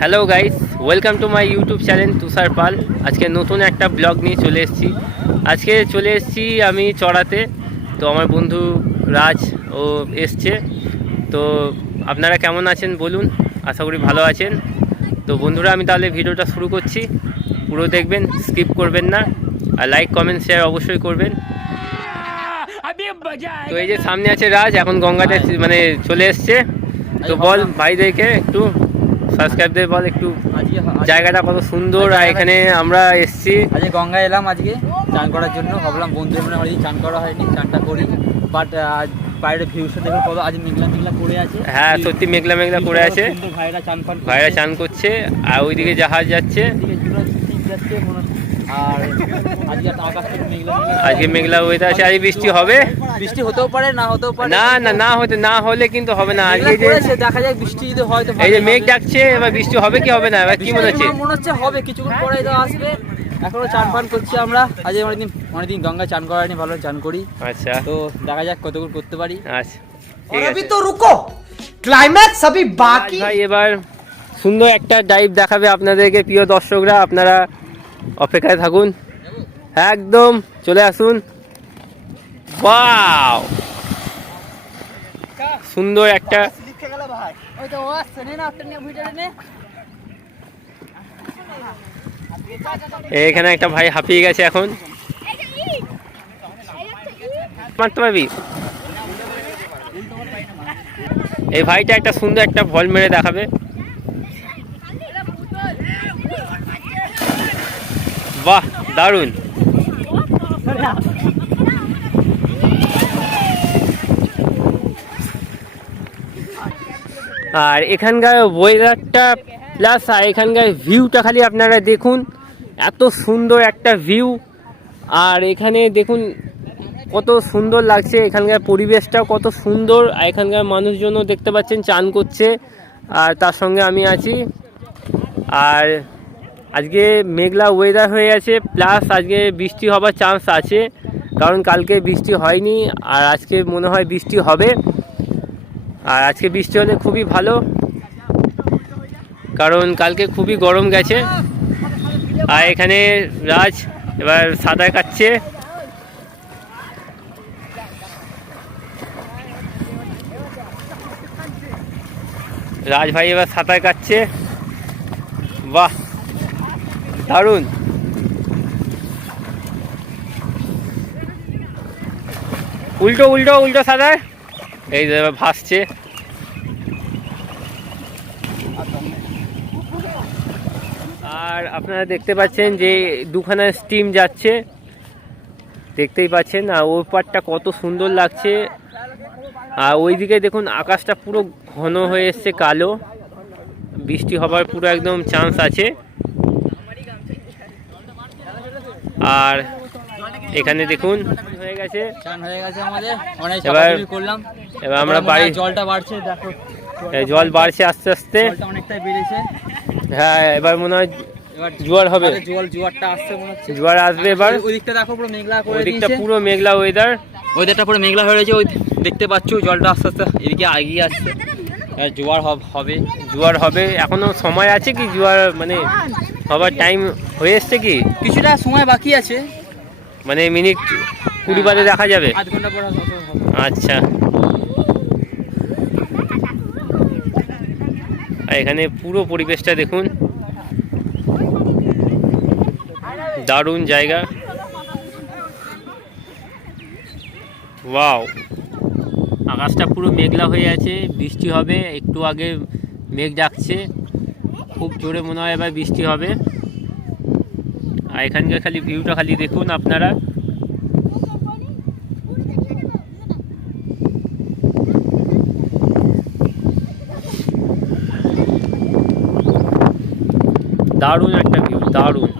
Hello guys, welcome to my YouTube channel Tushar Pal. আজকে নতুন একটা ব্লগ নিয়ে চলে এসেছি। আজকে চলে এসেছি আমি চড়াতে। তো আমার বন্ধু রাজ ও এসছে। তো আপনারা কেমন আছেন বলুন, আশা করি ভালো আছেন। তো বন্ধুরা, আমি তাহলে ভিডিওটা শুরু করছি। পুরো দেখবেন, স্কিপ করবেন না, আর লাইক কমেন্ট শেয়ার অবশ্যই করবেন। তো এই যে সামনে আছে রাজ, এখন গঙ্গাতে মানে চলে এসছে। তো বল ভাইদেরকে একটু, সাবস্ক্রাইবদের বল একটু জায়গাটা কত সুন্দর। আর এখানে আমরা এসছি, আজকে গঙ্গায় এলাম আজকে চান করার জন্য। ভাবলাম বন্ধু আমরা অনেকদিন চান করা হয়নি, চানটা করি। বাট বাইরের ভিউসটা দেখুন কত, আজ মেঘলা মেঘলা করে আছে। হ্যাঁ সত্যি মেঘলা মেঘলা করে আছে। ভাইরা চান করছে, আর ওইদিকে জাহাজ যাচ্ছে। আর আজকে আকাশটা মেঘলা আজকে মেঘলা ওয়েদার আছে। আজকে বৃষ্টি হবে, বৃষ্টি হতেও পারে না হতেও পারে। না হলে কিন্তু হবে না। আজকে যে দেখা যায় বৃষ্টি যদি হয় তো এই যে মেঘ ডাকছে, এবার বৃষ্টি হবে কি হবে না, এবার কি মনে হচ্ছে? মনে হচ্ছে হবে, কিছুক্ষণ পরে তো আসবে। এখনো চান পান করছি আমরা। আজ অনেকদিন গঙ্গায় চান করা হয়নি, ভালো চান করি। আচ্ছা, তো দেখা যাক কতক্ষণ করতে পারি। আচ্ছা ঠিক আছে। तो रुको, क्लाइमैक्स अभी बाकी। ভাই এবার সুন্দর একটা ডাইভ দেখাবে আপনাদেরকে। প্রিয় দর্শকরা, আপনারা অপেক্ষায় থাকুন, একদম চলে আসুন। ওয়াও, সুন্দর একটা। এখানে একটা ভাই হাঁপিয়ে গেছে, এখন মারতে পারবি? এই ভাইটা একটা সুন্দর একটা ভল মেরে দেখাবে। বাহ, দারুণ। আর এখানকার ওয়েদারটা প্লাস এখানকার ভিউটা খালি আপনারা দেখুন, এত সুন্দর একটা ভিউ। আর এখানে দেখুন কত সুন্দর লাগছে, এখানকার পরিবেশটাও কত সুন্দর। আর এখানকার মানুষজনও দেখতে পাচ্ছেন চান করছে, আর তার সঙ্গে আমি আছি। আর আজকে মেঘলা ওয়েদার হয়ে আছে, প্লাস আজকে বৃষ্টি হবার চান্স আছে, কারণ কালকে বৃষ্টি হয়নি, আর আজকে মনে হয় বৃষ্টি হবে। আর আজকে বৃষ্টি হলে খুবই ভালো, কারণ কালকে খুবই গরম গেছে। আর এখানে রাজ এবার সাঁতার কাটছে। রাজ ভাই এবার সাঁতার কাটছে। বাহ, দারুণ। উল্টো উল্টো উল্টো সাঁতার, এই যে এবার ভাসছে। আর আপনারা দেখতে পাচ্ছেন যে দুখানা স্টিম যাচ্ছে, দেখতেই পাচ্ছেন। আর ওই পারটা কত সুন্দর লাগছে। আর ওইদিকে দেখুন আকাশটা পুরো ঘন হয়ে এসছে, কালো, বৃষ্টি হবার পুরো একদম চান্স আছে। আর এখানে দেখুন হয়ে গেছে, চান হয়ে গেছে আমাদের, অনেক এবার করলাম। এবার আমরা বাড়ি, জলটা বাড়ছে দেখো, জল বাড়ছে আস্তে আস্তে। জলটা অনেকটাই বেড়েছে। হ্যাঁ এবার মনে হয় এবার জোয়ার হবে, জোয়ারটা আসছে মনে হচ্ছে। জোয়ার আসবে এবার। ওইদিকটা দেখো পুরো মেঘলা করে ওইদিকটা দিয়েছে। পুরো মেঘলা ওয়েদার, ওইদিকটা পুরো মেঘলা হয়ে রয়েছে। ওই দেখতে পাচ্ছ জলটা আস্তে আস্তে এদিকে এগিয়ে আসছে। আর জোয়ার হবে। জোয়ার হবে। এখনো সময় আছে কি জোয়ার মানে হবার টাইম হয়ে এসছে কি? কিছুটা সময় বাকি আছে, মানে মিনিট 20 বাদে দেখা যাবে। আধ ঘন্টা পর হবে। আচ্ছা, আর এখানে পুরো পরিবেশটা দেখুন, দারুণ জায়গা। ওয়াও, আকাশটা পুরো মেঘলা হয়ে আছে, বৃষ্টি হবে। একটু আগে মেঘ ডাকছে, খুব জোরে মনে হয় এবার বৃষ্টি হবে। আর এখানকার খালি ভিউটা খালি দেখুন আপনারা। দারুণ একটা ভিউ, দারুণ।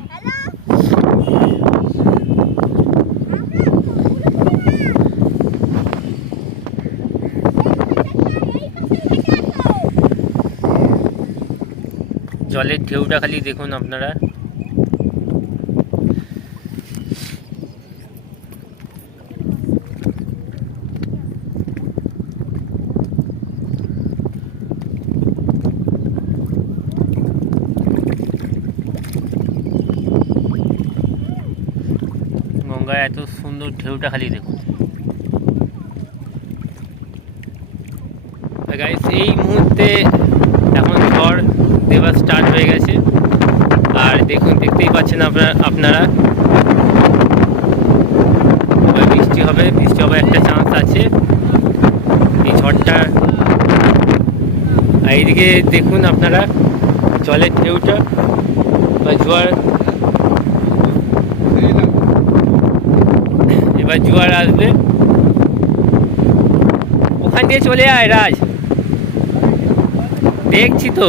জলের ঢেউটা খালি দেখুন আপনারা। গঙ্গায় এত সুন্দর ঢেউটা খালি দেখুন গাইস। এই মুহূর্তে এখন ঝড় দেওয়া স্টার্ট হয়ে গেছে আর দেখুন দেখতেই পাচ্ছেন আপনারা বৃষ্টি হবে একটা চান্স আছে এই ঝড়টা। আর এইদিকে দেখুন আপনারা জলের ঢেউটা বা জোয়ার, এবার জোয়ার আসবে। ওখান দিয়ে চলে আয় রাজ, দেখছি তো।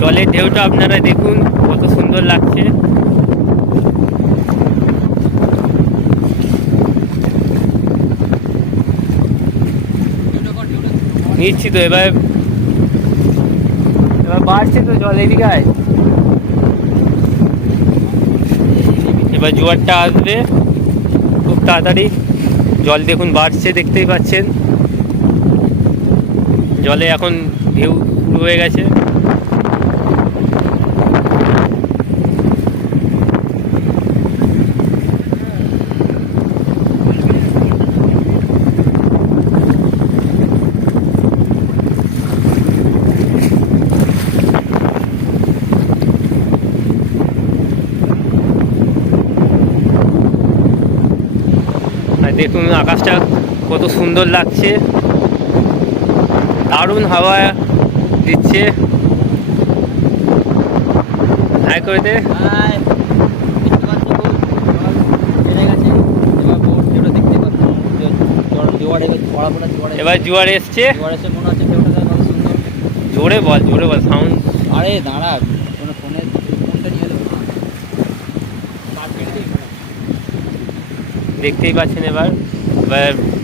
জলের ঢেউটা আপনারা দেখুন কত সুন্দর লাগছে। নিচ্ছি তো, এবার বাড়ছে তো জল, এদিকে আয়। এবার জোয়ারটা আসবে খুব তাড়াতাড়ি। জল দেখুন বাড়ছে, দেখতেই পাচ্ছেন জলে এখন ঢেউ শুরু হয়ে গেছে। দেখুন আকাশটা কত সুন্দর লাগছে, দারুণ হাওয়া দিচ্ছে। হাই করে দে। এবার জোয়ার এসছে, জোরে বল সাউন্ড। আরে দাঁড়া, কোনো ফোনে ফোনটা নিয়ে এলো। দেখতেই পাচ্ছেন এবার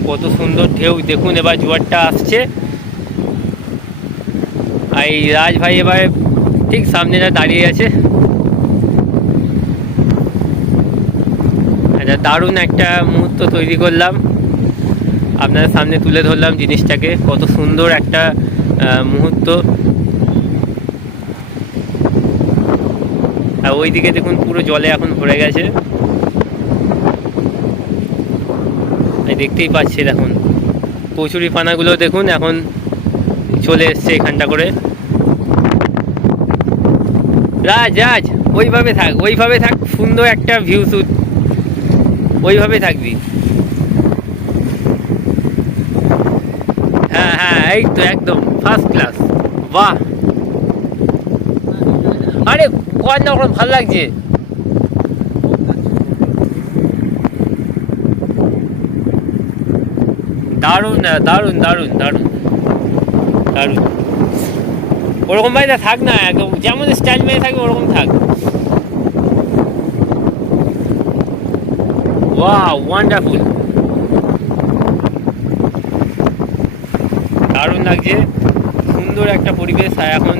কত সুন্দর ঢেউ দেখুন। এবার জোয়ারটা আসছে আর এই রাজ ভাই এবার ঠিক সামনেটা দাঁড়িয়ে আছে। এটা দারুণ একটা মুহূর্ত তৈরি করলাম, আপনাদের সামনে তুলে ধরলাম জিনিসটাকে। কত সুন্দর একটা মুহূর্ত। আর ওইদিকে দেখুন পুরো জলে এখন ভরে গেছে, দেখতেই পাচ্ছি। দেখুন কচুরি পানাগুলো দেখুন এখন চলে এসছে এখানটা করে। রাজ ওইভাবে থাক, সুন্দর একটা ভিউ শুট, ওইভাবে থাকবি। হ্যাঁ এই তো একদম ফার্স্ট ক্লাস। বাহ, আরে কর না, ওরকম ভালো লাগছে। দারুণ দারুণ দারুণ দারুণ দারুণ। ওরকম ভাই থাক না, একদম যেমন স্টাইল মেরে থাকবে ওরকম থাক। ওয়াও, ওয়ান্ডারফুল, দারুণ লাগছে, সুন্দর একটা পরিবেশ। আর এখন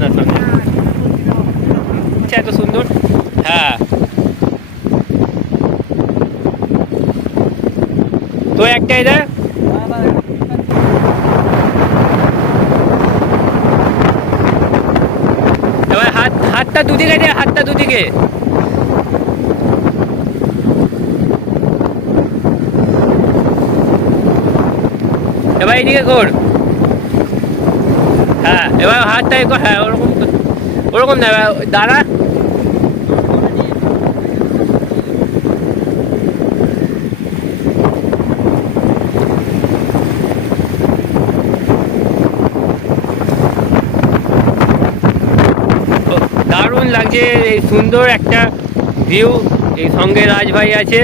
না সামনে এত সুন্দর। হ্যাঁ তো একটা এদের এবার হাতটা দুদিকে দে, হাতটা দুদিকে। এবার এইদিকে কর। হ্যাঁ এবার হাতটা কর। হ্যাঁ ওরকম না, দাঁড়া। দারুণ লাগছে, এই সুন্দর একটা ভিউ। এই সঙ্গে রাজ ভাই আছে।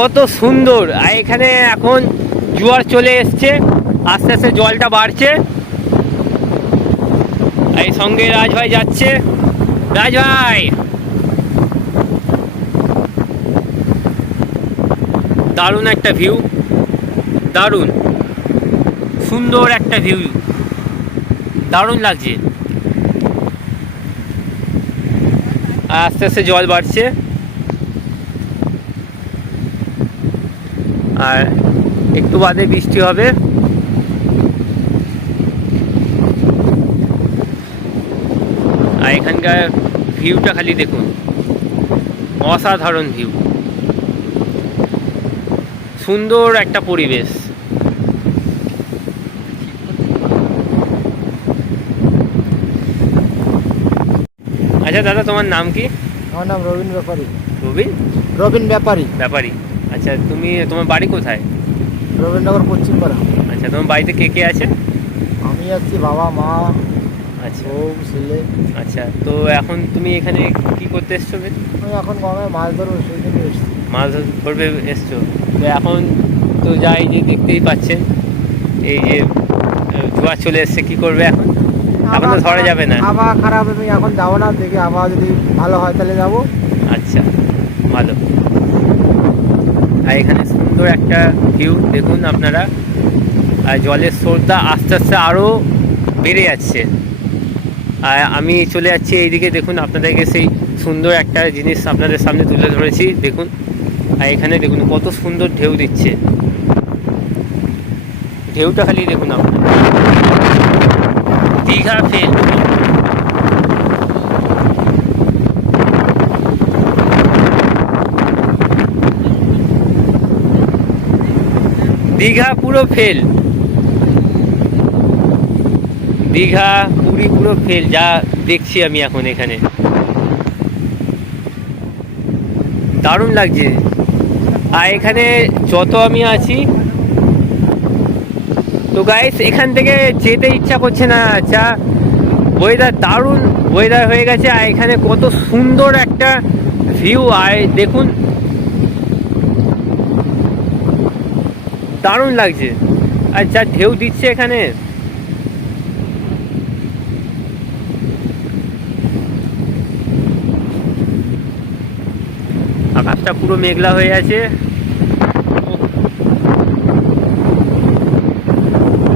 কত সুন্দর। আর এখানে এখন জোয়ার চলে এসছে, আস্তে আস্তে জলটা বাড়ছে। এই সঙ্গে রাজ ভাই যাচ্ছে। রাজ ভাই, দারুণ একটা ভিউ, দারুণ সুন্দর একটা ভিউ, দারুণ লাগছে। আর আস্তে আস্তে জল বাড়ছে, আর একটু বাদে বৃষ্টি হবে। আর এখানকার ভিউটা খালি দেখুন, অসাধারণ ভিউ, সুন্দর একটা পরিবেশ। আচ্ছা দাদা, তোমার নাম কি? আমার নাম রবিন ব্যাপারী। রবিন? রবিন ব্যাপারী। ব্যাপারী। আচ্ছা, তোমার বাড়ি কোথায়? রবীন্দ্রনগর পশ্চিমপাড়া। আচ্ছা, তোমার বাড়িতে কে কে আছে? আমি আছি, বাবা মা, আচ্ছা বউ, ছেলে। আচ্ছা, তো এখন তুমি এখানে কি করতে এসছো? আমি এখন গঙ্গায় মাছ ধরবো, সেই জন্য এসেছি। মাছ ধরবে এসছো? তো এখন তো যাই যে দেখতেই পাচ্ছেন, এই যে জোয়ার চলে এসছে, কি করবে এখন? এখন তো ধরা যাবে না। আবহাওয়া খারাপ, আমি এখন যাবো না, দেখি আবহাওয়া যদি ভালো হয় তাহলে যাবো। আচ্ছা, ভালো। আর এখানে সুন্দর একটা ভিউ দেখুন আপনারা। আর জলের স্রোতটা আস্তে আস্তে আরও বেড়ে যাচ্ছে। আর আমি চলে যাচ্ছি এইদিকে, দেখুন আপনাদেরকে সেই সুন্দর একটা জিনিস আপনাদের সামনে তুলে ধরেছি, দেখুন। আর এখানে দেখুন কত সুন্দর ঢেউ দিচ্ছে, ঢেউটা খালি দেখুন আপনারা। দীঘা ফেল, দীঘা পুরো ফেল, দীঘা পুরী পুরো ফেল, যা দেখছি আমি এখন এখানে। দারুণ লাগছে। আর এখানে যত আমি আছি, তো গাইস এখান থেকে যেতে ইচ্ছা করছে না, যা ওয়েদার, দারুণ ওয়েদার হয়ে গেছে। আর এখানে কত সুন্দর একটা ভিউ, আর দেখুন দারুণ লাগছে। আর যা ঢেউ দিচ্ছে এখানে, আকাশটা পুরো মেঘলা হয়ে আছে।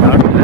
দারুণ লাগছে।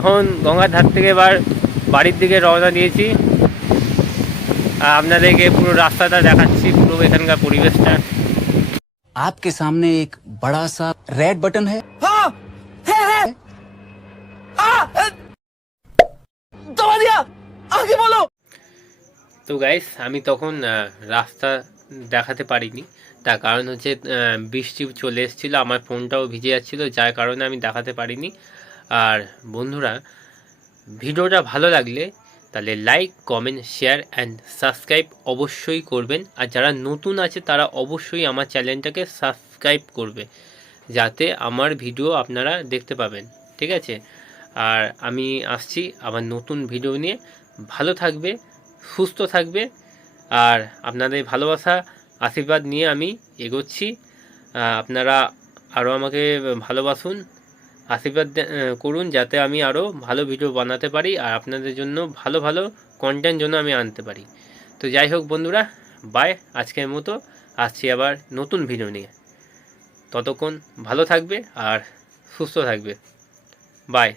এখন গঙ্গার ধার থেকে এবার বাড়ির দিকে রওনা দিয়েছি। আর আপনাদেরকে পুরো রাস্তাটা দেখাচ্ছি, পুরো এখানকার পরিবেশটা। आपके सामने एक बड़ा सा रेड बटन है। दबा दिया, आगे बोलो। তো গাইস আমি তখন রাস্তা দেখাতে পারিনি, তার কারণ হচ্ছে বৃষ্টি চলে এসেছিলো, আমার ফোনটাও ভিজে যাচ্ছিলো, যার কারণে আমি দেখাতে পারিনি। আর বন্ধুরা, ভিডিওটা ভালো লাগলে তাহলে like, comment, share and subscribe অবশ্যই করবেন। আর যারা নতুন আছে তারা অবশ্যই আমার চ্যানেলটাকে সাবস্ক্রাইব করবে, যাতে আমার ভিডিও আপনারা দেখতে পাবেন, ঠিক আছে? আর আমি আসছি আবার নতুন ভিডিও নিয়ে। ভালো থাকবে, সুস্থ থাকবে, আর আপনাদের ভালোবাসা আশীর্বাদ নিয়ে আমি এগোচ্ছি। আপনারা আরও আমাকে ভালোবাসুন, আশীর্বাদ করুন, যাতে আমি আরও ভালো ভিডিও বানাতে পারি আর আপনাদের জন্য ভালো ভালো কন্টেন্ট জন্য আমি আনতে পারি। তো যাই হোক বন্ধুরা, বাই, আজকের মতো আসছি আবার নতুন ভিডিও নিয়ে। ততক্ষণ ভালো থাকবে আর সুস্থ থাকবে। বাই।